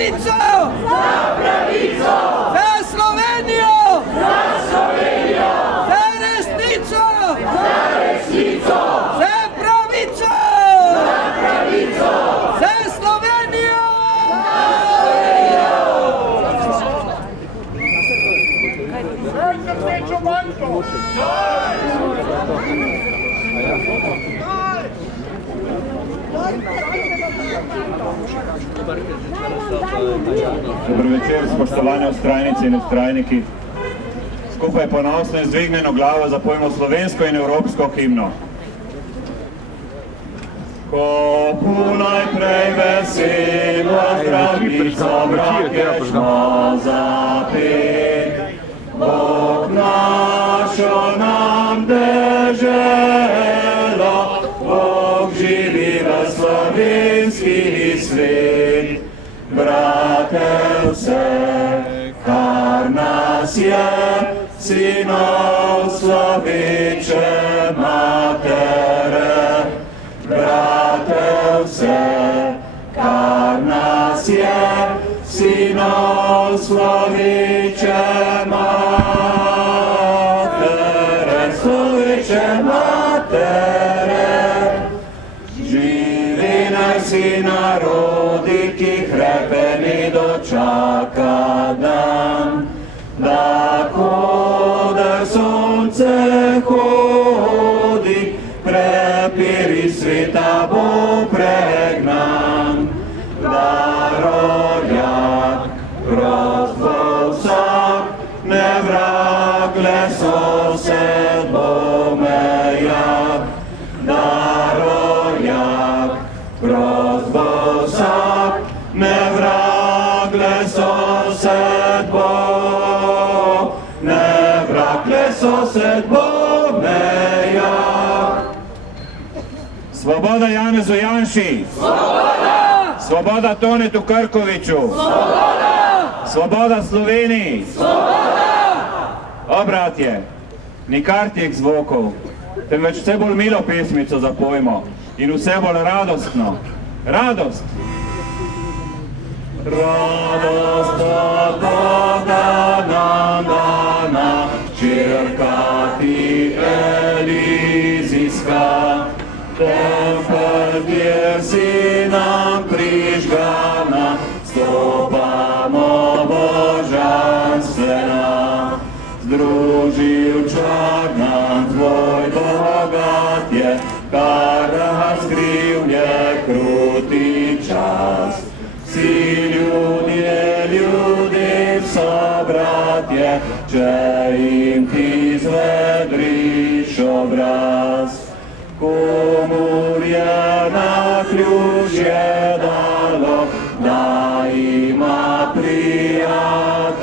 pravico! Za pravico! Za Slovenijo! Za Slovenijo! Za resnico! Za resnico! Za pravico! Za pravico! Za Slovenijo! Za Slovenijo! Dober večer, spoštovane vztrajnice in vztrajniki. Skupaj ponosno in zdvignjeno glavo zapojmo slovensko in evropsko himno. Ko najprej veselo zdravico vrakečno zapet, Bog našo nam deželo, Bog živi v slovenski svet. Brate, vse, kar nas je, sinov sloveče matere. Brate, vse, kar nas je, sinov sloveče matere. Sloveče matere, živi naj si narodi, ki hrepeni dočaka dan, da koder sonce hodi, prepiri sveta bo pregnan. Da rodjak prost bo vsak, ne vrag le sosed bo mejak. Da rodjak prost bo vsak, ne vrag le sosed bo, ne vrag le sosed bo mejak. Svoboda Janezu Janši! Svoboda! Svoboda Tonetu Krkoviču! Svoboda! Svoboda Sloveniji! Svoboda! O, bratje, nikar teh zvokov, temveč vse bolj milo pesmico zapojmo in vse bolj radostno. Radost! Radost od Boga nam dana, čirka ti elizijska, tempelj, kjer si nam prižgana, stopamo božanstvena. Združil čar nam tvoj bogat je, kar razkril je kruti čas. Vsi ljudje, ljudje so bratje, če jim ti zvedriš obraz. Komur je na ključje dalo, da ima prijatelja,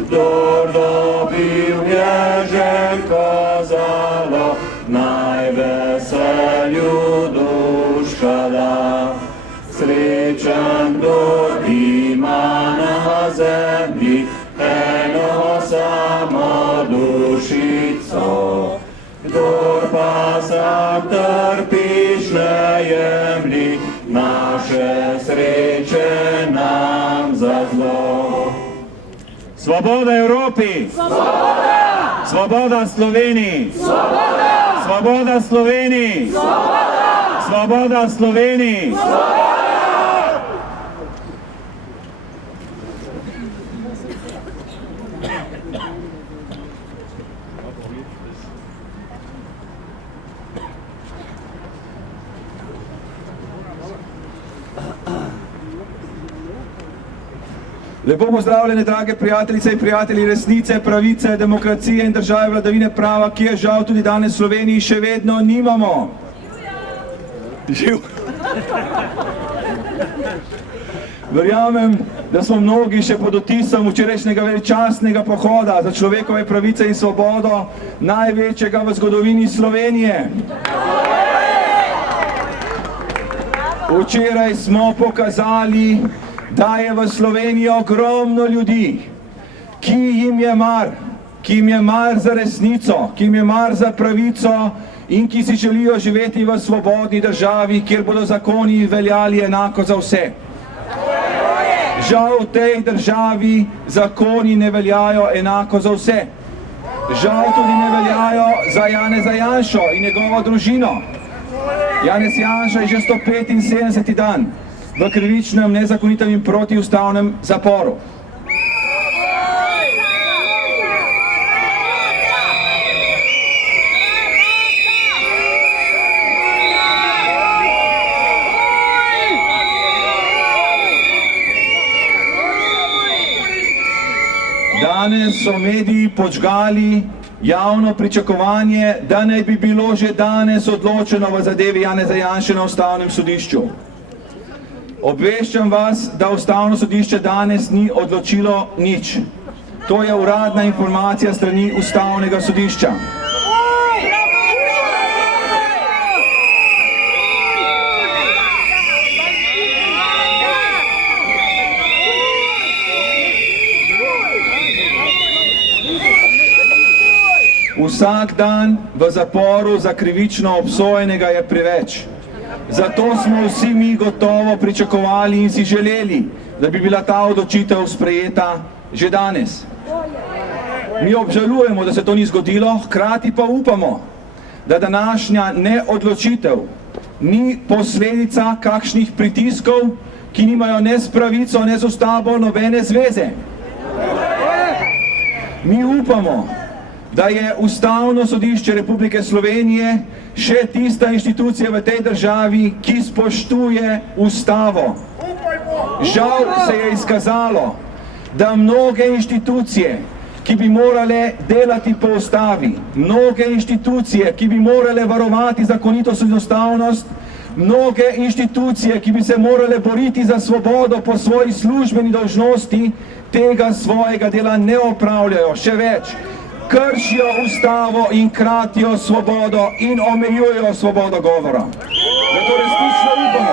kdor dobil je že kazalo, naj veselju duška da. Srečen, kdor ima na zemlji eno samo dušico, kdor pa sam trpiš ne jemlji, naše sreče nam za zlo. Svoboda Evropi! Svoboda! Svoboda Sloveniji! Svoboda! Svoboda Sloveniji! Svoboda! Svoboda Sloveniji! Svoboda! Lepo pozdravljene, drage prijateljice in prijatelji resnice, pravice, demokracije in države vladavine prava, ki je žal tudi danes v Sloveniji še vedno nimamo. Živ. Verjamem, da smo mnogi še pod vtisom včerajšnjega veličastnega pohoda za človekove pravice in svobodo, največjega v zgodovini Slovenije. Včeraj smo pokazali, da je v Sloveniji ogromno ljudi, ki jim je mar za resnico, ki jim je mar za pravico in ki si želijo živeti v svobodni državi, kjer bodo zakoni veljali enako za vse. Žal v tej državi zakoni ne veljajo enako za vse. Žal tudi ne veljajo za Janeza Janšo in njegovo družino. Janez Janša je že 175. dan v krivičnem, nezakonitem in protiustavnem zaporu. Danes so mediji podžgali javno pričakovanje, da naj bi bilo že danes odločeno v zadevi Janeza Janše na Ustavnem sodišču. Obveščam vas, da Ustavno sodišče danes ni odločilo nič. To je uradna informacija strani Ustavnega sodišča. Vsak dan v zaporu za krivično obsojenega je preveč. Zato smo vsi mi gotovo pričakovali in si želeli, da bi bila ta odločitev sprejeta že danes. Mi obžalujemo, da se to ni zgodilo, hkrati pa upamo, da današnja neodločitev ni posledica kakšnih pritiskov, ki nimajo ne s pravico, ne z ustavo nobene zveze. Mi upamo, da je Ustavno sodišče Republike Slovenije še tista inštitucija v tej državi, ki spoštuje ustavo. Žal se je izkazalo, da mnoge inštitucije, ki bi morale delati po ustavi, mnoge inštitucije, ki bi morale varovati zakonitost in ustavnost, mnoge inštitucije, ki bi se morale boriti za svobodo po svoji službeni dolžnosti, tega svojega dela ne opravljajo. Še več, kršijo ustavo in kratijo svobodo in omejujejo svobodo govora. Zato resnično upamo.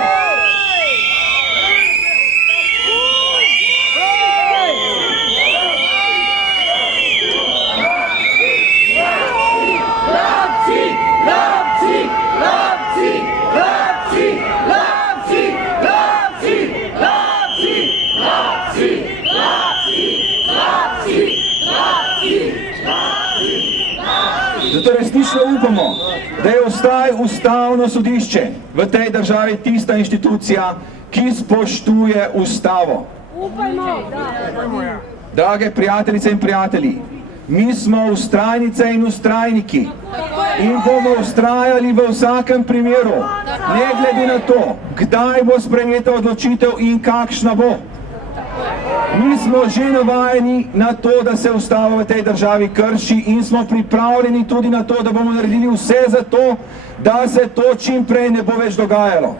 Zato resnično upamo, da je vsaj Ustavno sodišče v tej državi tista inštitucija, ki spoštuje ustavo. Drage prijateljice in prijatelji, mi smo vztrajnice in vztrajniki in bomo vztrajali v vsakem primeru, ne glede na to, kdaj bo sprejeta odločitev in kakšna bo. Mi smo že navajeni na to, da se ustava v tej državi krši in smo pripravljeni tudi na to, da bomo naredili vse za to, da se to čim prej ne bo več dogajalo.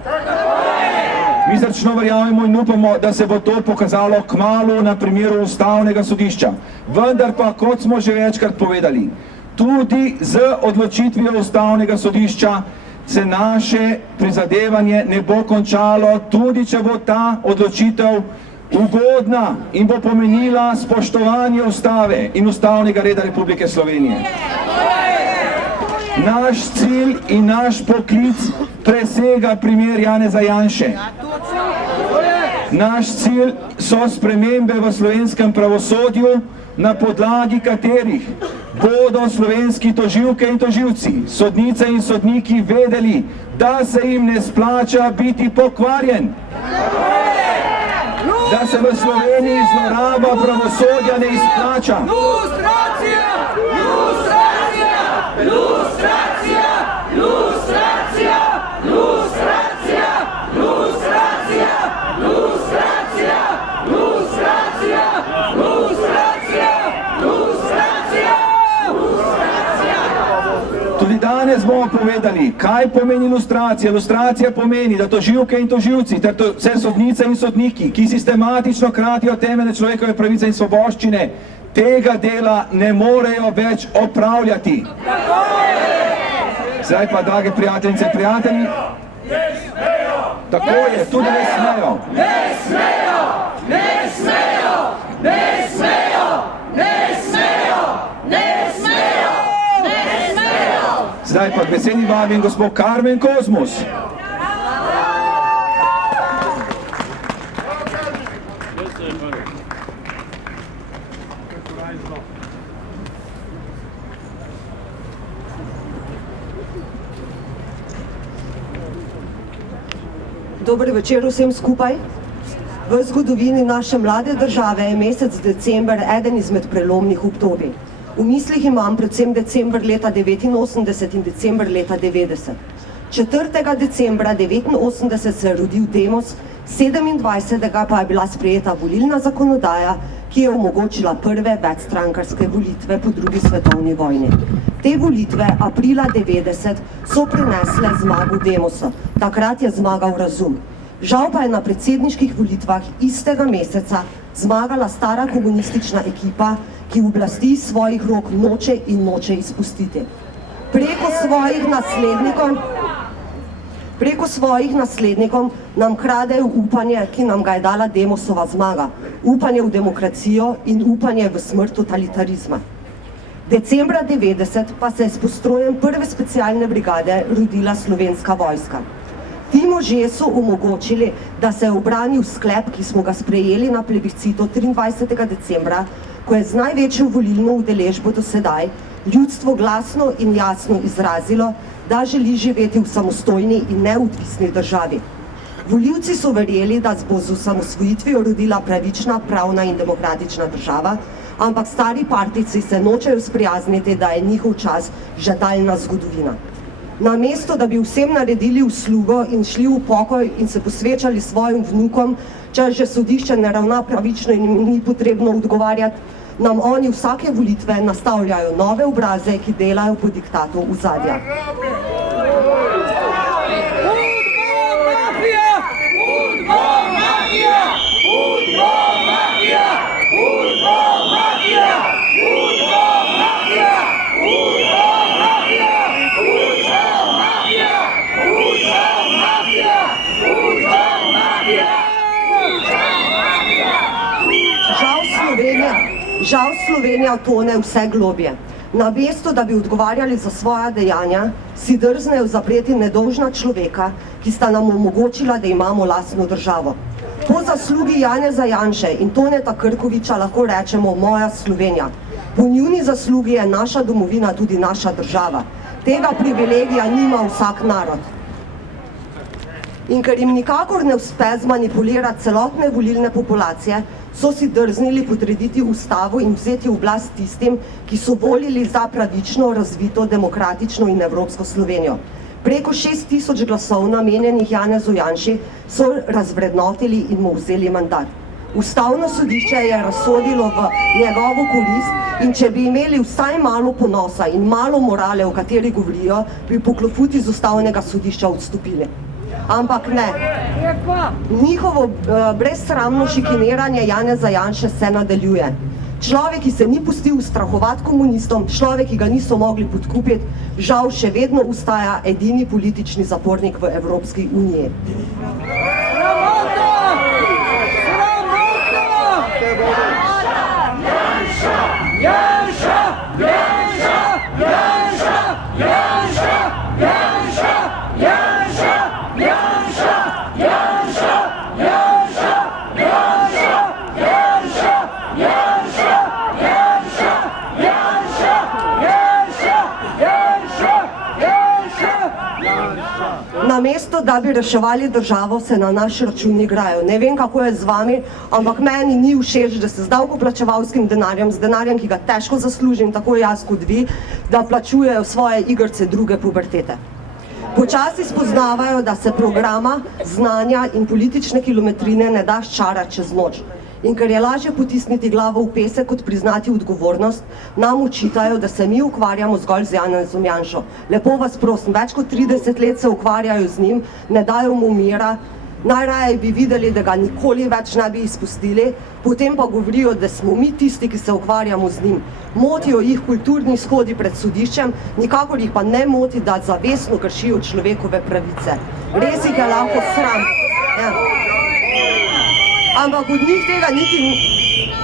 Mi srčno verjamemo in upamo, da se bo to pokazalo kmalu na primeru Ustavnega sodišča. Vendar pa, kot smo že večkrat povedali, tudi z odločitvijo Ustavnega sodišča se naše prizadevanje ne bo končalo, tudi če bo ta odločitev ugodna in bo pomenila spoštovanje ustave in ustavnega reda Republike Slovenije. Naš cilj in naš poklic presega primer Janeza Janše. Naš cilj so spremembe v slovenskem pravosodju, na podlagi katerih bodo slovenski tožilke in tožilci, sodnice in sodniki vedeli, da se jim ne splača biti pokvarjen. Da se v Sloveniji zloraba pravosodja ne izplača. Lustracija! Lustracija! Lustracija! Lustracija! Lustracija! Lustracija! Lustracija! Lustracija! Lustracija! Lustracija! Tudi danes bomo povedali, kaj pomeni lustracija. Lustracija pomeni, da tožilke in tožilci, ter vse sodnice in sodniki, ki sistematično kratijo temeljne človekove pravice in svoboščine, tega dela ne morejo več opravljati. Zdaj pa, drage prijateljice in prijatelji, tako je, tudi ne smejo. Ne smejo! Ne smejo! Ne smejo! Ne smejo! Ne smejo! Zdaj pa k besedi vabim gospod Karmen Kozmus. Dober večer vsem skupaj. V zgodovini naše mlade države je mesec december eden izmed prelomnih obdobij. V mislih imam predvsem december leta 89 in december leta 90. 4. decembra 89 se je rodil Demos, 27. pa je bila sprejeta volilna zakonodaja, ki je omogočila prve večstrankarske volitve po drugi svetovni vojni. Te volitve aprila 90 so prinesle zmago Demosa. Takrat je zmagal razum. Žal pa je na predsedniških volitvah istega meseca zmagala stara komunistična ekipa, ki oblasti iz svojih rok noče in noče izpustiti. Preko svojih naslednikov nam kradejo upanje, ki nam ga je dala Demosova zmaga. Upanje v demokracijo in upanje v smrt totalitarizma. Decembra 90 pa se je s postrojem prve specialne brigade rodila Slovenska vojska. Ti možje so omogočili, da se je obranil sklep, ki smo ga sprejeli na plebiscitu 23. decembra, ko je z največjo volilno udeležbo do sedaj ljudstvo glasno in jasno izrazilo, da želi živeti v samostojni in neodvisni državi. Volivci so verjeli, da bo z osamosvojitvijo rodila pravična, pravna in demokratična država, ampak stari partijci se nočejo sprijazniti, da je njihov čas že daljna zgodovina. Namesto, da bi vsem naredili uslugo in šli v pokoj in se posvečali svojim vnukom, če že sodišče ne ravna pravično in jim ni potrebno odgovarjati, nam oni vsake volitve nastavljajo nove obraze, ki delajo po diktatu ozadja. Žal Slovenija tone vse globje. Namesto, da bi odgovarjali za svoja dejanja, si drznejo zapreti nedolžna človeka, ki sta nam omogočila, da imamo lastno državo. Po zaslugi Janeza Janše in Toneta Krkoviča lahko rečemo moja Slovenija. Po njuni zaslugi je naša domovina tudi naša država. Tega privilegija nima vsak narod. In ker jim nikakor ne uspe zmanipulirati celotne volilne populacije, so si drznili potrditi ustavo in vzeti oblast tistim, ki so volili za pravično, razvito, demokratično in evropsko Slovenijo. Preko 6000 glasov namenjenih Janezu Janši so razvrednotili in mu vzeli mandat. Ustavno sodišče je razsodilo v njegovo korist in če bi imeli vsaj malo ponosa in malo morale, o kateri govorijo, bi poklofuti z ustavnega sodišča odstopili. Ampak ne. Njihovo brezsramno šikaniranje Janeza Janše se nadaljuje. Človek, ki se ni pustil ustrahovati komunistom, človek, ki ga niso mogli podkupiti, žal še vedno ostaja edini politični zapornik v Evropski uniji. Namesto, da bi reševali državo, se na naš račun igrajo. Ne vem, kako je z vami, ampak meni ni všeč, da se z davkoplačevalskim denarjem, z denarjem, ki ga težko zaslužim, tako jaz kot vi, da plačujejo svoje igrice druge pubertete. Počasi spoznavajo, da se programa, znanja in politične kilometrine ne da sčarati čez noč. In ker je lažje potisniti glavo v pesek, kot priznati odgovornost, nam očitajo, da se mi ukvarjamo zgolj z Janezom Janšo. Lepo vas prosim, več kot 30 let se ukvarjajo z njim, ne dajo mu mira, najraje bi videli, da ga nikoli več ne bi izpustili, potem pa govorijo, da smo mi tisti, ki se ukvarjamo z njim. Motijo jih kulturni shodi pred sodiščem, nikakor jih pa ne moti, da zavestno kršijo človekove pravice. Res jih je lahko sram. Ja. Ampak od njih tega niti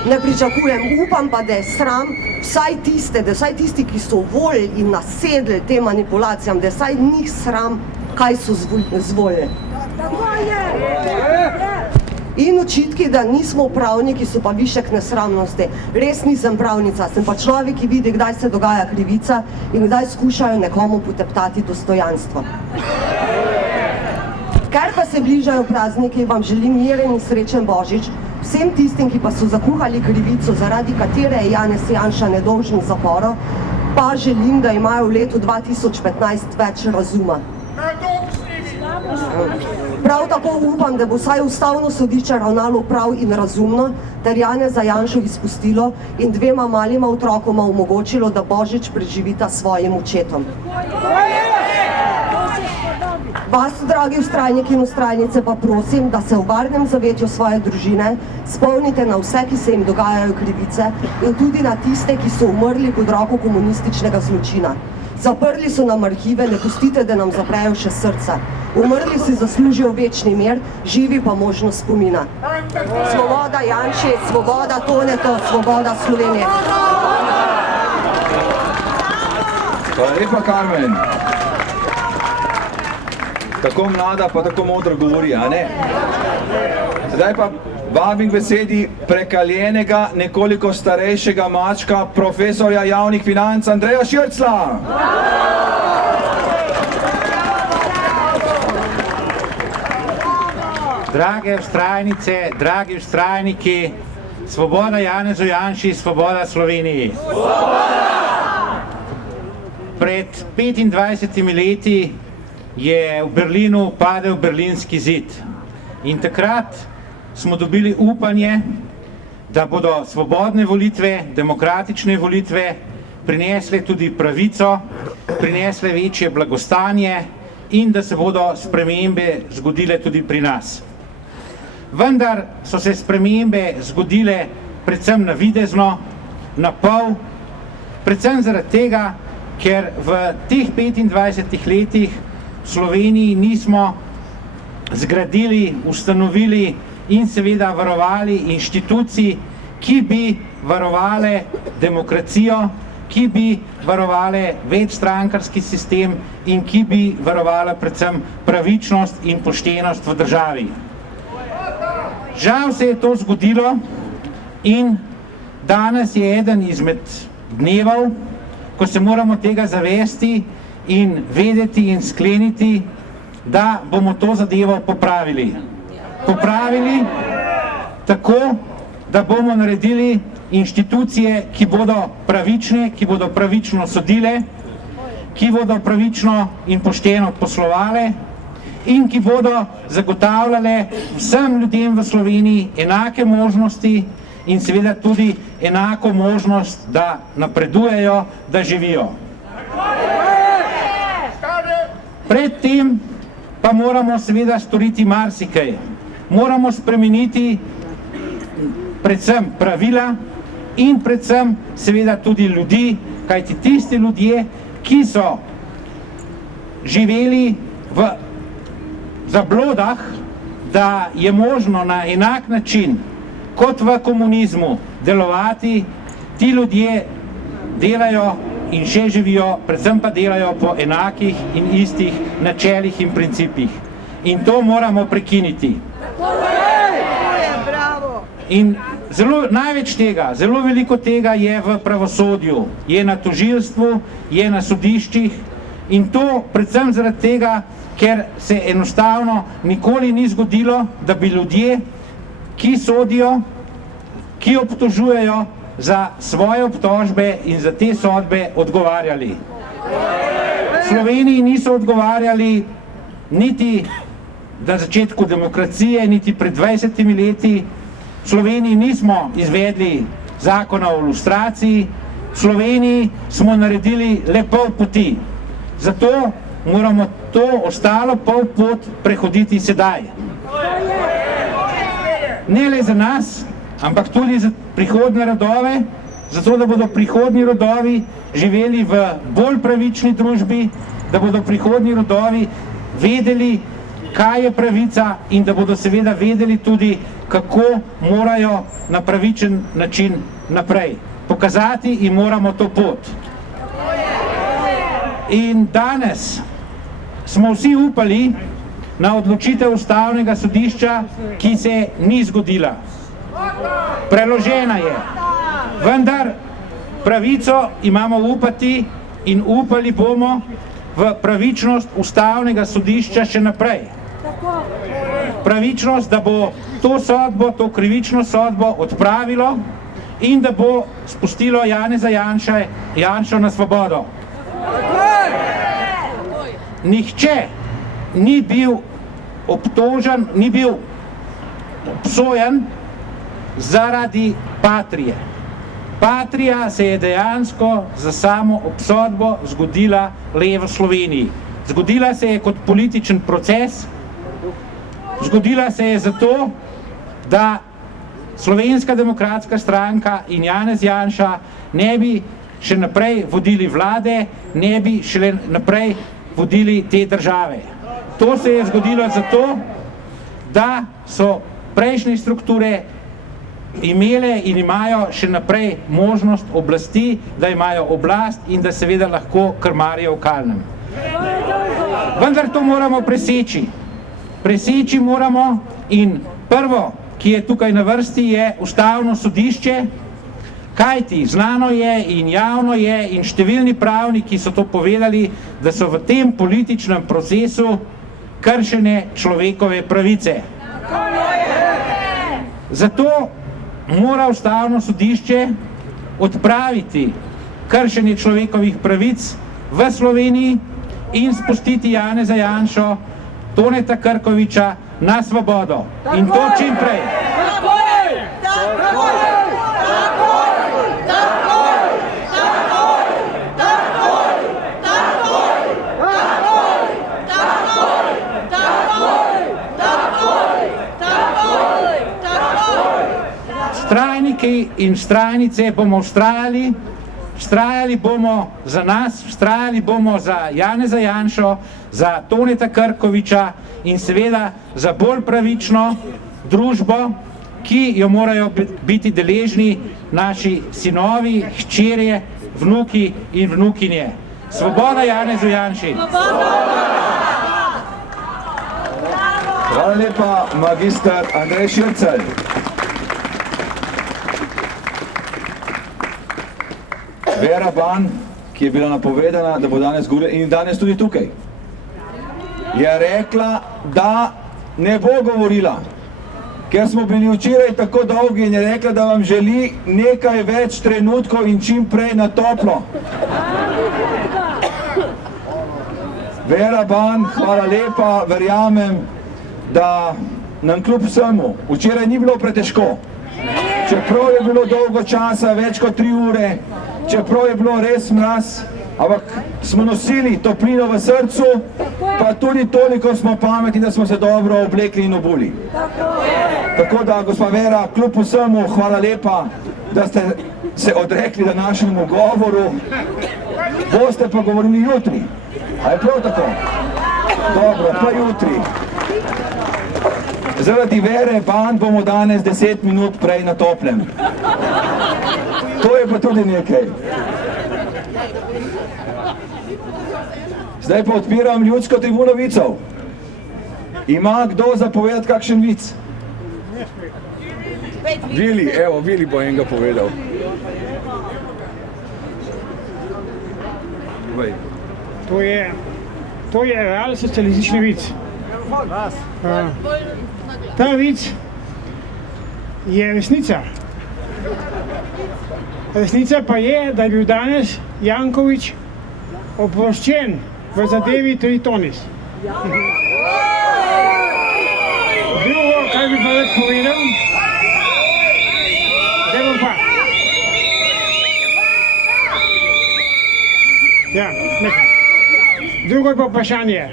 ne pričakujem. Upam pa, da je sram vsaj tisti, ki so volili in nasedli tem manipulacijam, da je vsaj njih sram, kaj so zvolili. In očitki, da nismo pravniki, so pa višek nesramnosti. Res nisem pravnica, sem pa človek, ki vidi, kdaj se dogaja krivica in kdaj skušajo nekomu poteptati dostojanstvo. Ker pa se bližajo prazniki, vam želim miren in srečen Božič, vsem tistim, ki pa so zakuhali krivico, zaradi katere je Janez Janša nedolžen zaporov, pa želim, da imajo v letu 2015 več razuma. Prav tako upam, da bo vsaj Ustavno sodišče ravnalo prav in razumno, ter Janeza Janšo izpustilo in 2 malima otrokoma omogočilo, da Božič preživita s svojim očetom. Vas, dragi vztrajniki in vztrajnice, pa prosim, da se v varnem zavetju svoje družine spomnite na vse, ki se jim dogajajo krivice in tudi na tiste, ki so umrli pod roko komunističnega zločina. Zaprli so nam arhive, ne pustite, da nam zaprejo še srca. Umrli si zaslužijo večni mir, živi pa možnost spomina. Svoboda Janši, svoboda Tonetu, svoboda Slovenije. Hvala lepa, Karmen. Tako mlada pa tako modro govori, a ne? Sedaj pa vabim k besedi prekaljenega, nekoliko starejšega mačka, profesorja javnih financ Andreja Širclja. Drage vztrajnice, dragi vztrajniki, svoboda Janezu Janši, svoboda Sloveniji. Pred 25 leti je v Berlinu padel berlinski zid in takrat smo dobili upanje, da bodo svobodne volitve, demokratične volitve prinesle tudi pravico, prinesle večje blagostanje in da se bodo spremembe zgodile tudi pri nas. Vendar so se spremembe zgodile predvsem navidezno, na pol, predvsem zaradi tega, ker v teh 25 letih v Sloveniji nismo zgradili, ustanovili in seveda varovali inštitucij, ki bi varovale demokracijo, ki bi varovale večstrankarski sistem in ki bi varovala predvsem pravičnost in poštenost v državi. Žal se je to zgodilo in danes je eden izmed dnevov, ko se moramo tega zavesti in vedeti in skleniti, da bomo to zadevo popravili. Popravili tako, da bomo naredili inštitucije, ki bodo pravične, ki bodo pravično sodile, ki bodo pravično in pošteno poslovale in ki bodo zagotavljale vsem ljudem v Sloveniji enake možnosti in seveda tudi enako možnost, da napredujejo, da živijo. Predtem pa moramo seveda storiti marsikaj. Moramo spremeniti predvsem pravila in predvsem seveda tudi ljudi, kajti tisti ljudje, ki so živeli v zablodah, da je možno na enak način kot v komunizmu delovati, ti ljudje delajo in še živijo, predvsem pa delajo po enakih in istih načelih in principih. In to moramo prekiniti. In največ tega, zelo veliko tega je v pravosodju, je na tožilstvu, je na sodiščih in to predvsem zaradi tega, ker se enostavno nikoli ni zgodilo, da bi ljudje, ki sodijo, ki obtožujejo, za svoje obtožbe in za te sodbe odgovarjali. V Sloveniji niso odgovarjali niti na začetku demokracije, niti pred 20 leti. V Sloveniji nismo izvedli zakona o lustraciji, v Sloveniji smo naredili le pol poti. Zato moramo to ostalo pol pot prehoditi sedaj. Ne le za nas, ampak tudi za prihodnje rodove, zato da bodo prihodnji rodovi živeli v bolj pravični družbi, da bodo prihodnji rodovi vedeli, kaj je pravica in da bodo seveda vedeli tudi, kako morajo na pravičen način naprej. Pokazati jim moramo to pot. In danes smo vsi upali na odločitev Ustavnega sodišča, ki se ni zgodila. Preložena je. Vendar pravico imamo upati in upali bomo v pravičnost Ustavnega sodišča še naprej. pravičnost, da bo to sodbo, to krivično sodbo odpravilo in da bo spustilo Janeza Janšo na svobodo. Nihče ni bil obtožen, ni bil obsojen zaradi Patrije. Patrija se je dejansko za samo obsodbo zgodila le v Sloveniji. Zgodila se je kot političen proces, zgodila se je zato, da Slovenska demokratska stranka in Janez Janša ne bi še naprej vodili vlade, ne bi še naprej vodili te države. To se je zgodilo zato, da so prejšnje strukture imele in imajo še naprej možnost oblasti, da imajo oblast in da seveda lahko krmarijo v kalnem. Vendar to moramo preseči. Preseči moramo in prvo, ki je tukaj na vrsti, je Ustavno sodišče, kajti znano je in javno je in številni pravniki so to povedali, da so v tem političnem procesu kršene človekove pravice. Zato mora Ustavno sodišče odpraviti kršenje človekovih pravic v Sloveniji in spustiti Janeza Janšo, Toneta Krkoviča na svobodo. In to čim prej. Vztrajniki in vztrajnice bomo vztrajali, vztrajali bomo za nas, vztrajali bomo za Janeza Janšo, za Toneta Krkoviča in seveda za bolj pravično družbo, ki jo morajo biti deležni naši sinovi, hčerje, vnuki in vnukinje. Svoboda Janezu Janši! Hvala lepa, magister Andrej Šircelj. Vera Ban, ki je bila napovedana, da bo danes govorila in danes tudi tukaj, je rekla, da ne bo govorila, ker smo bili včeraj tako dolgi, in je rekla, da vam želi nekaj več trenutkov in čim prej na toplo. Vera Ban, hvala lepa, verjamem, da nam kljub vsemu včeraj ni bilo pretežko. Čeprav je bilo dolgo časa, več kot 3 ure, čeprav je bilo res mraz, ampak smo nosili toplino v srcu, pa tudi toliko smo pametni, da smo se dobro oblekli in obuli. Tako da, gospa Vera, kljub vsemu, hvala lepa, da ste se odrekli današnjemu govoru. Boste pa govorili jutri. A je prav tako? Dobro, pa jutri. Zaradi Vere Ban bomo danes 10 minut prej na toplem. To je pa tudi nekaj. Zdaj pa odpiram ljudsko tribuno vicov. Ima kdo zapovedati kakšen vic? Vili, evo, Vili bo enega povedal. To je real socialistični vic. Ta vic je resnica. Resnica pa je, da je bil danes Janković oproščen v zadevi Tritonis. Drugo, kaj bi pa rad povedal, zdaj bom pa. Ja, nekaj. Drugo je pa vprašanje,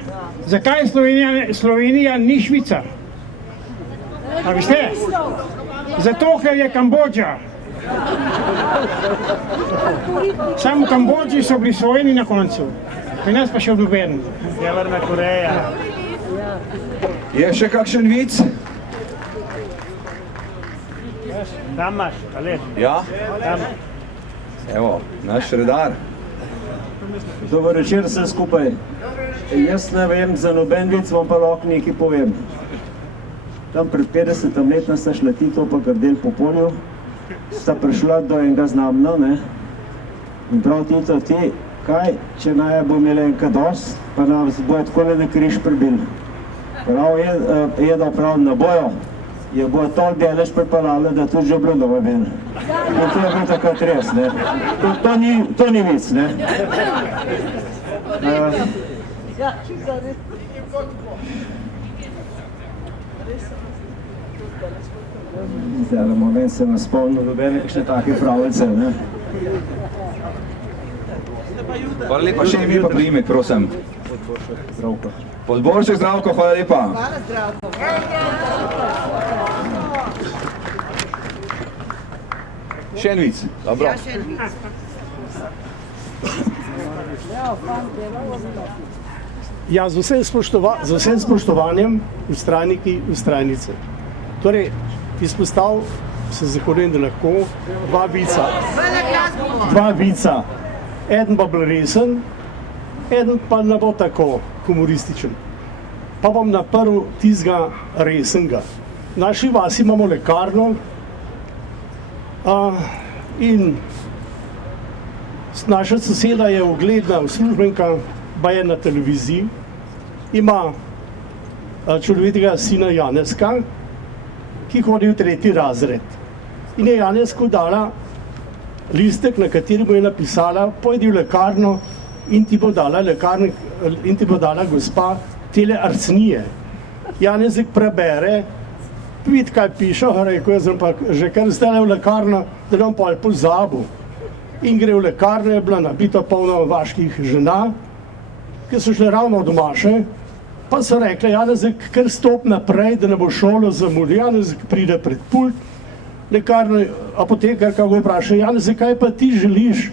zakaj Slovenija ni Švica? A veste? Zato, ker je Kambodža. Samo v Kambodži so bili svojeni na koncu, pri nas pa še obljubeni. Severna Koreja. Je še kakšen vic? Tam imaš, Aleš. Ja? Evo, naš redar. Dober večer vse skupaj. Jaz ne vem za noben vic, vam pa lahko nekaj povem. Tam pred 50 leti sta šla Tito pa Gardel po polju, sta prišla do enega znamna, ne? In prav Tito, ti, kaj, če naj bo imela enka dost, pa nas bojo takole na križ pribil. Prav je, da prav ne bojo, je bo toliko delež pripeljalo, da tudi že bilo dovolj ven. In to je bil takrat res, ne. To ni vic, ne. Zdaj, da moment se nas spomnil, dobene kakšne take pravice, ne. Hvala lepa, še ime pa priimek, prosim. Podboršek Zdravko, hvala lepa. Hvala, Zdravko. Še en vic, dobro. Ja, še en vic. Ja, z vsem spoštovanjem vztrajniki, vztrajnice. Torej, izpostavil se zahvaljujem, da lahko dva vica. Eden pa bil resen, eden pa ne bo tako humorističen. Pa bom naprl tistega resenga. V naši vasi imamo lekarno in naša soseda je ugledna uslužbenka, baje na televiziji, ima čudovitega sina Janezka, ki hodi v 3. razred. In je Janezku dala listek, na kateri mu je napisala, pojdi v lekarno in ti bo dala gospa tele arsenije. Janezek prebere, vidi, kaj piše, rekel, jaz sem pa že kar zdaj v lekarno, da bom pa pozabil. In gre v lekarno, je bila nabita polno vaških žena, ki so šle ravno od domaše, pa so rekli, Janezek, kar stop naprej, da ne bo šolo zamudil. Janezek pride pred pult, lekarna apotekarka ga vpraša, Janezek, kaj pa ti želiš?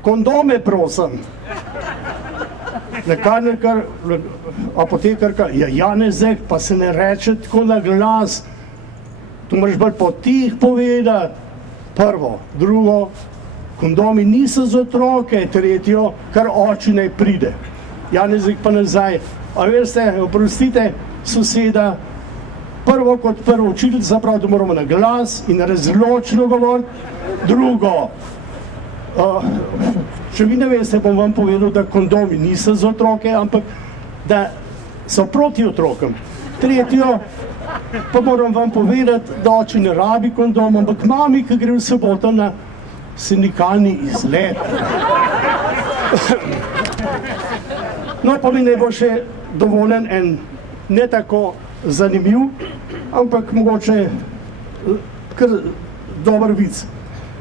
Kondome, prosim. Apotekarka, ja, Janezek, pa se ne reče tako na glas, to moraš bolj potih povedati. Prvo, drugo, kondomi niso za otroke, tretjo, kar oči naj pride. Janezek pa nazaj, a veste, oprostite, soseda, prvo kot prvo učiteljica pravi, da moramo na glas in razločno govoriti. Drugo, če vi ne veste, bom vam povedal, da kondomi niso za otroke, ampak da so proti otrokom. Tretjo, pa moram vam povedati, da oči ne rabi kondom, ampak mami, ki gre v soboto na sindikalni izlet. No, pa mi ne bo še dovoljen en ne tako zanimiv, ampak mogoče kar dober vic.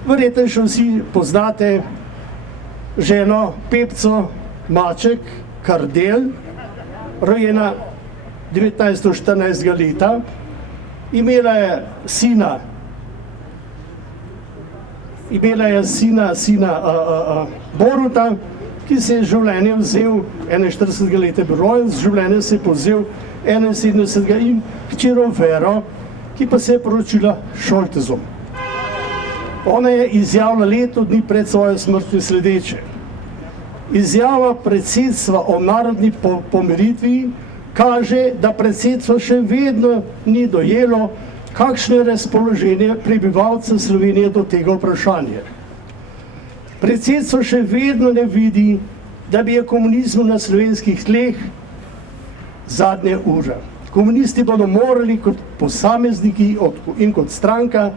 Verjetno še vsi poznate ženo Pepco Maček Kardel, rojena 1914. leta, imela je sina Boruta, ki se je življenje vzel 41. leta, rojen, življenje se je povzel 71. in hčero Vero, ki pa se je poročila Šoltezom. Ona je izjavila leto dni pred svojo smrtjo sledeče. Izjava predsedstva o narodni pomiritvi kaže, da predsedstvo še vedno ni dojelo, kakšno je razpoloženje prebivalcev Slovenije do tega vprašanja. Predsedstvo še vedno ne vidi, da bi je komunizmu na slovenskih tleh zadnja ura. Komunisti bodo morali kot posamezniki in kot stranka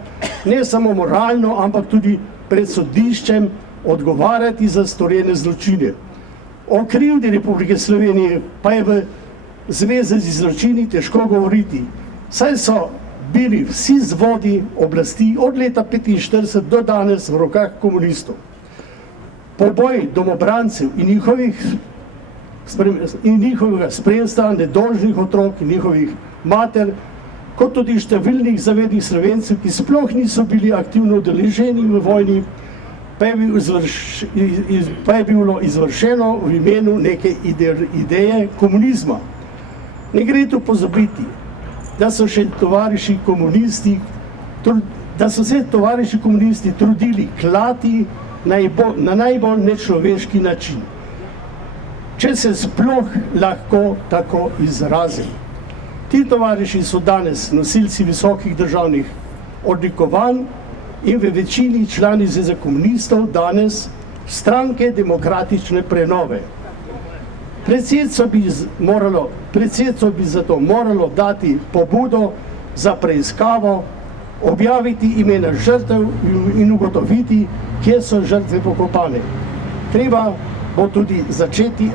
ne samo moralno, ampak tudi pred sodiščem odgovarjati za storjene zločine. O krivdi Republike Slovenije pa je v zvezi z zločini težko govoriti, saj so bili vsi zvodi oblasti od leta 1945 do danes v rokah komunistov. Poboj domobrancev in njihovega spremstva, nedolžnih otrok in njihovih mater, kot tudi številnih zavednih Slovencev, ki sploh niso bili aktivno udeleženi v vojni, pa je bilo izvršeno v imenu neke ideje komunizma. Ne gre tu pozabiti, da so se tovariši komunisti trudili klati na najbolj nečloveški način. Če se sploh lahko tako izrazim. Ti tovariši so danes nosilci visokih državnih odlikovanj in v večini člani Zveze komunistov danes stranke demokratične prenove. Predsedstvo bi zato moralo dati pobudo za preiskavo, objaviti imena žrtev in ugotoviti, kje so žrtve pokopane. Treba bo tudi začeti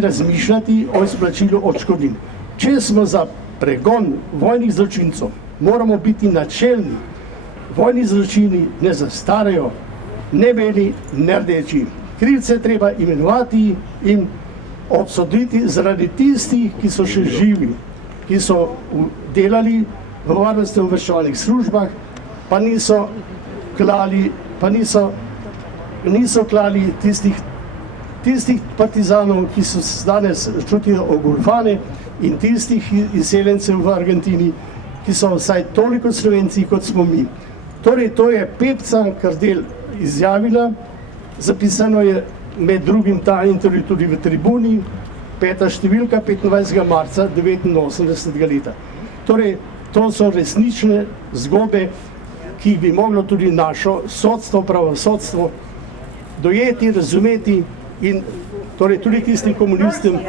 razmišljati o izplačilu odškodnin. Če smo za pregon vojnih zločincev, moramo biti načelni. Vojni zločini ne zastarajo, ne beli, ne rdeči. Krivce treba imenovati in obsoditi zaradi tistih, ki so še živi, ki so delali v varnostno-obveščevalnih službah, pa niso klali tistih partizanov, ki so se danes čutijo ogorfane, in tistih izseljencev v Argentini, ki so vsaj toliko Slovenci, kot smo mi. Torej, to je Pepca Kardelj izjavila, zapisano je med drugim ta intervju tudi v Tribuni, 5. številka 25. marca 1989. leta. Torej, to so resnične zgodbe, ki bi moglo tudi našo sodstvo, pravosodstvo dojeti, razumeti in torej tudi tistim komunistom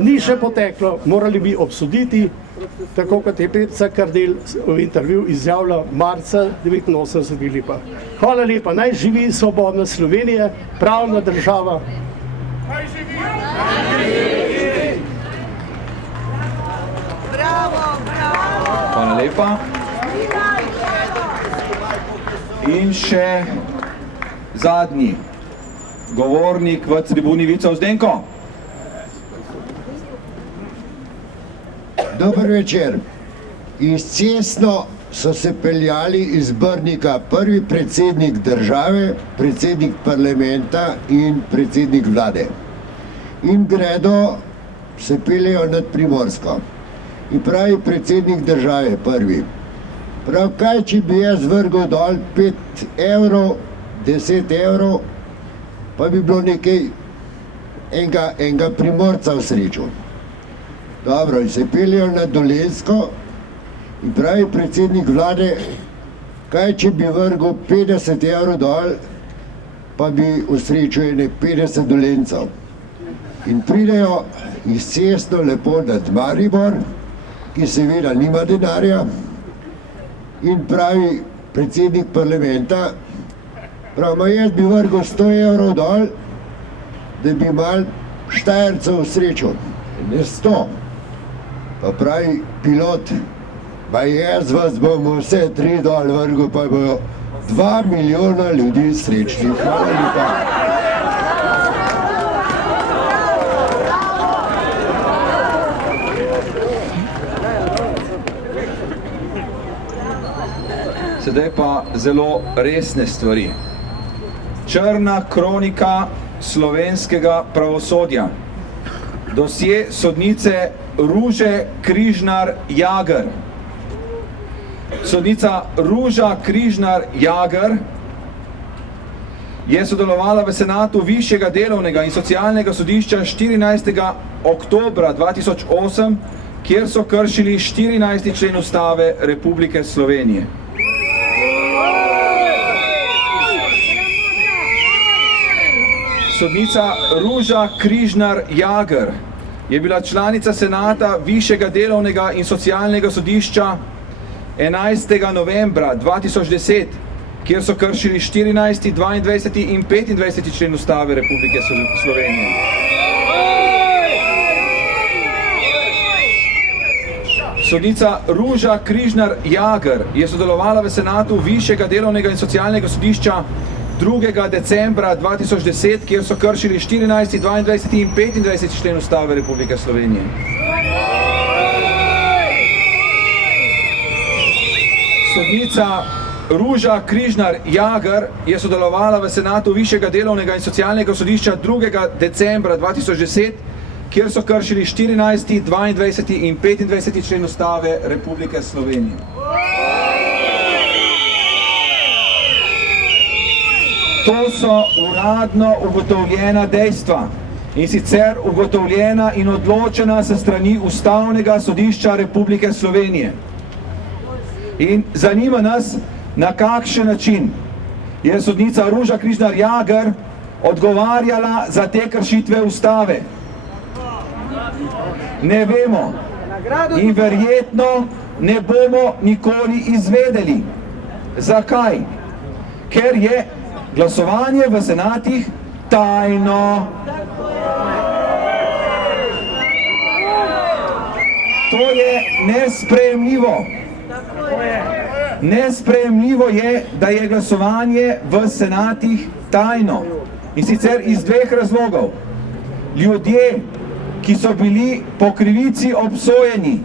ni še poteklo, morali bi obsoditi, tako kot je Pepca Kardelj v intervju izjavila marca 1989. leta. Hvala lepa, naj živi svobodna Slovenija, pravna država. Hvala lepa. In še zadnji govornik v tribuni, Vico Zdenko. Dober večer. Iz Cesno so se peljali iz Brnika prvi predsednik države, predsednik parlamenta in predsednik vlade. In gredo, se peljejo nad Primorsko. In pravi predsednik države prvi. Prav, kaj če bi jaz vrgel dol 5 evrov, 10 evrov, pa bi bilo nekaj enega Primorca v srečo. Dobro, in se peljejo na Dolenjsko in pravi predsednik vlade, kaj če bi vrgel 50 evrov dol, pa bi usrečil ene 50 Dolenjcev. In pridejo iz Cesno lepo nad Maribor, ki seveda nima denarja, in pravi predsednik parlamenta, pravi, jaz bi vrgel 100 evrov dol, da bi mal Štajercev usrečil. Ne 100. Pa pravi pilot, pa jaz vas bom vse 3 dol vrgel, pa bojo 2 milijona ljudi srečni. Hvala lepa. Sedaj pa zelo resne stvari. Črna kronika slovenskega pravosodja. Dosje sodnice Ruže Križnar Jager. Sodnica Ruža Križnar Jager je sodelovala v Senatu Višjega delovnega in socialnega sodišča 14. oktobra 2008, kjer so kršili 14. člen Ustave Republike Slovenije. Sodnica Ruža Križnar Jager je bila članica Senata Višjega delovnega in socialnega sodišča 11. novembra 2010, kjer so kršili 14., 22. in 25. člen Ustave Republike Slovenije. Sodnica Ruža Križnar Jager je sodelovala v Senatu Višjega delovnega in socialnega sodišča 2. decembra 2010, kjer so kršili 14., 22. in 25. člen Ustave Republike Slovenije. Sodnica Ruža Križnar Jager je sodelovala v Senatu Višjega delovnega in socialnega sodišča 2. decembra 2010, kjer so kršili 14., 22. in 25. člen Ustave Republike Slovenije. To so uradno ugotovljena dejstva, in sicer ugotovljena in odločena s strani Ustavnega sodišča Republike Slovenije. In zanima nas, na kakšen način je sodnica Ruža Križnar Jager odgovarjala za te kršitve ustave? Ne vemo. In verjetno ne bomo nikoli izvedeli. Zakaj? Ker je glasovanje v senatih tajno. To je nesprejemljivo. Nesprejemljivo je, da je glasovanje v senatih tajno. In sicer iz dveh razlogov. Ljudje, ki so bili po krivici obsojeni,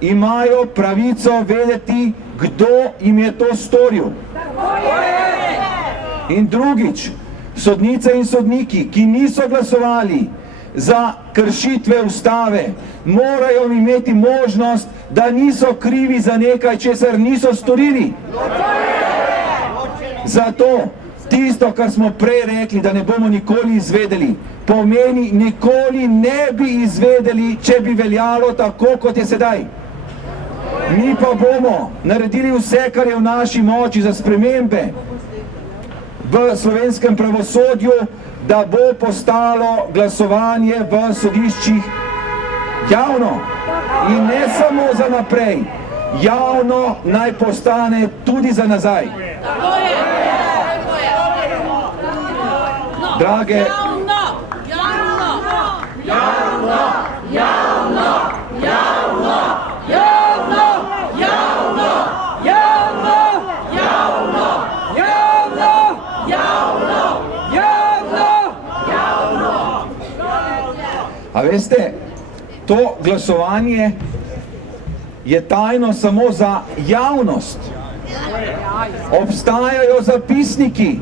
imajo pravico vedeti, kdo jim je to storil. In drugič, sodnice in sodniki, ki niso glasovali za kršitve ustave, morajo imeti možnost, da niso krivi za nekaj, česar niso storili. Zato tisto, kar smo prej rekli, da ne bomo nikoli izvedeli, pomeni nikoli ne bi izvedeli, če bi veljalo tako, kot je sedaj. Mi pa bomo naredili vse, kar je v naši moči za spremembe v slovenskem pravosodju, da bo postalo glasovanje v sodiščih javno. In ne samo za naprej, javno naj postane tudi za nazaj. Drage, a veste, to glasovanje je tajno samo za javnost. Obstajajo zapisniki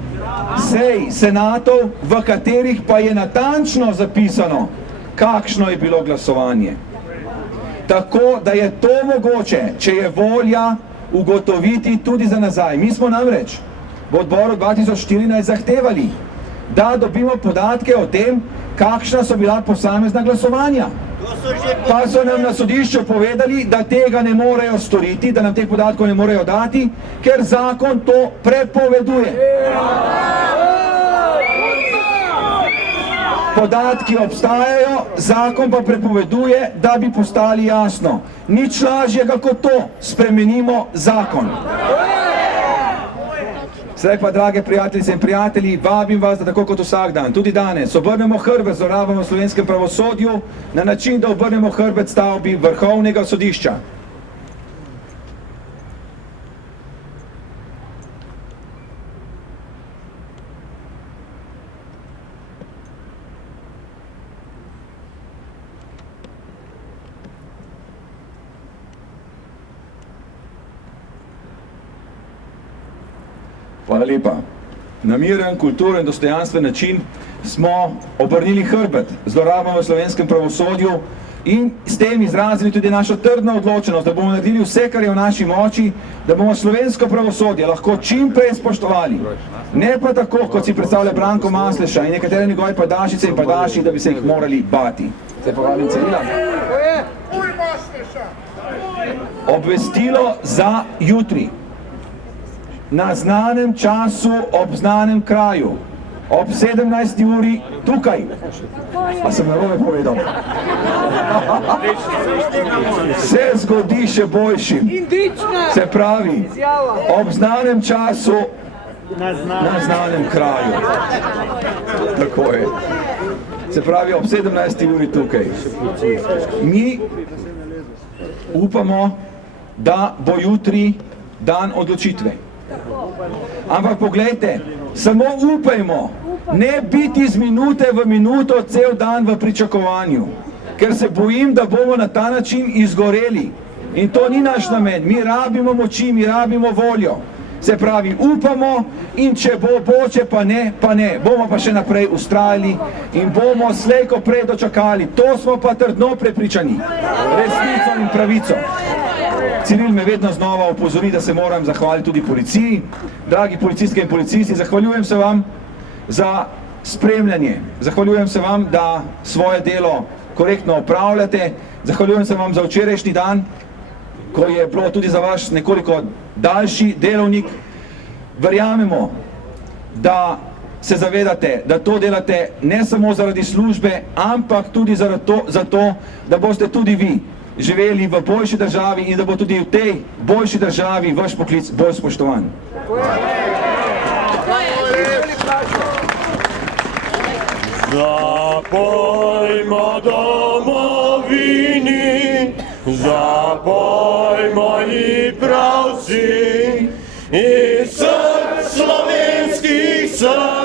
sej senatov, v katerih pa je natančno zapisano, kakšno je bilo glasovanje. Tako, da je to mogoče, če je volja, ugotoviti tudi za nazaj. Mi smo namreč v odboru 2014 zahtevali, da dobimo podatke o tem, kakšna so bila posamezna glasovanja. Pa so nam na sodišču povedali, da tega ne morejo storiti, da nam teh podatkov ne morejo dati, ker zakon to prepoveduje. Podatki obstajajo, zakon pa prepoveduje, da bi postali jasno. Nič lažjega kot to, spremenimo zakon. Zdaj pa, drage prijateljice in prijatelji, vabim vas, da tako kot vsak dan, tudi danes, obrnemo hrbet zlorabam v slovenskem pravosodju na način, da obrnemo hrbet stavbi Vrhovnega sodišča. Hvala lepa. Na miren, kulturen, dostojanstven način smo obrnili hrbet zlorabam v slovenskem pravosodju in s tem izrazili tudi našo trdno odločenost, da bomo naredili vse, kar je v naši moči, da bomo slovensko pravosodje lahko čim prej spoštovali. Ne pa tako, kot si predstavlja Branko Masleša in nekatere njegove padašice in padaši, da bi se jih morali bati. Zdaj pa vabim Cirila. Obvestilo za jutri. Na znanem času, ob znanem kraju, ob 17. uri tukaj. A sem narobe povedal? Se zgodi še boljšim. Se pravi, ob znanem času, na znanem kraju. Tako je. Se pravi, ob 17. uri tukaj. Mi upamo, da bo jutri dan odločitve. Ampak poglejte, samo upajmo, ne biti iz minute v minuto cel dan v pričakovanju, ker se bojim, da bomo na ta način izgoreli. In to ni naš namen, mi rabimo moči, mi rabimo voljo. Se pravi, upamo in če bo boče, pa ne, bomo pa še naprej ustrajali in bomo slej ko prej dočakali. To smo pa trdno prepričani, resnico in pravico. Ciril me vedno znova opozori, da se moram zahvaliti tudi policiji. Dragi policistke in policisti, zahvaljujem se vam za spremljanje. Zahvaljujem se vam, da svoje delo korektno opravljate. Zahvaljujem se vam za včerajšnji dan, ko je bilo tudi za vas nekoliko daljši delovnik. Verjamemo, da se zavedate, da to delate ne samo zaradi službe, ampak tudi zato, da boste tudi vi živeli v boljši državi in da bo tudi v tej boljši državi vaš poklic bolj spoštovan. Zapojmo domovini, zapojmo ji prav vsi, iz src slovenskih src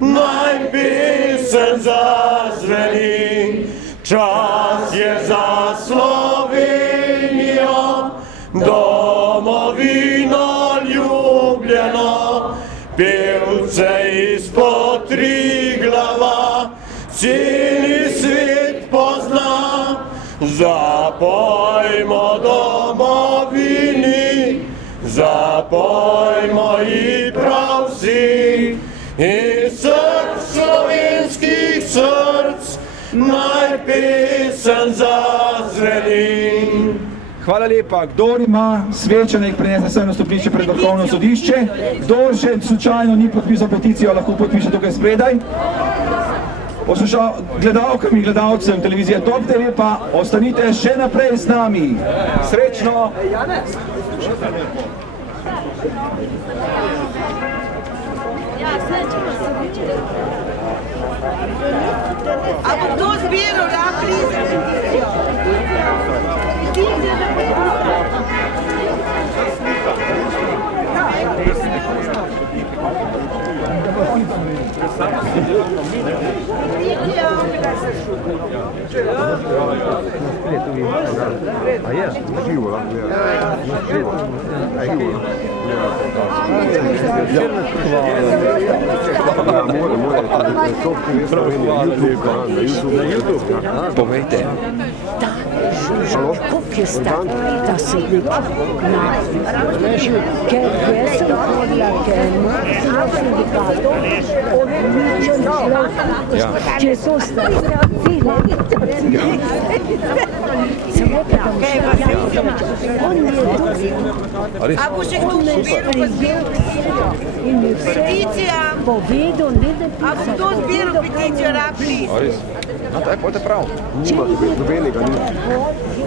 naj pesem zazveni. Čas je za Slovenijo, domovino ljubljeno, pevce izpod Triglava celi svet pozna. Zapojmo domovini, zapojmo ji prav vsi, iz src slovenskih src naj pesem zazveni. Hvala lepa. Kdor ima sveče, naj prinese sem na stopnišče pred Vrhovno sodišče. Kdor še slučajno ni podpisal peticijo, lahko podpiše tukaj spredaj. Gledalkam in gledalcem televizije Top TV pa ostanite še naprej z nami. Srečno! A bo kdo zbiral, da prize peticijo? Povejte. Koliko je star ta sodnik na ker jaz sem hodila, ker ima sindikatov, če so stari, A bo še kdo zbiral peticijo? Povedal, ne da A bo kdo zbiral peticijo, da prize? No, to je prav. Če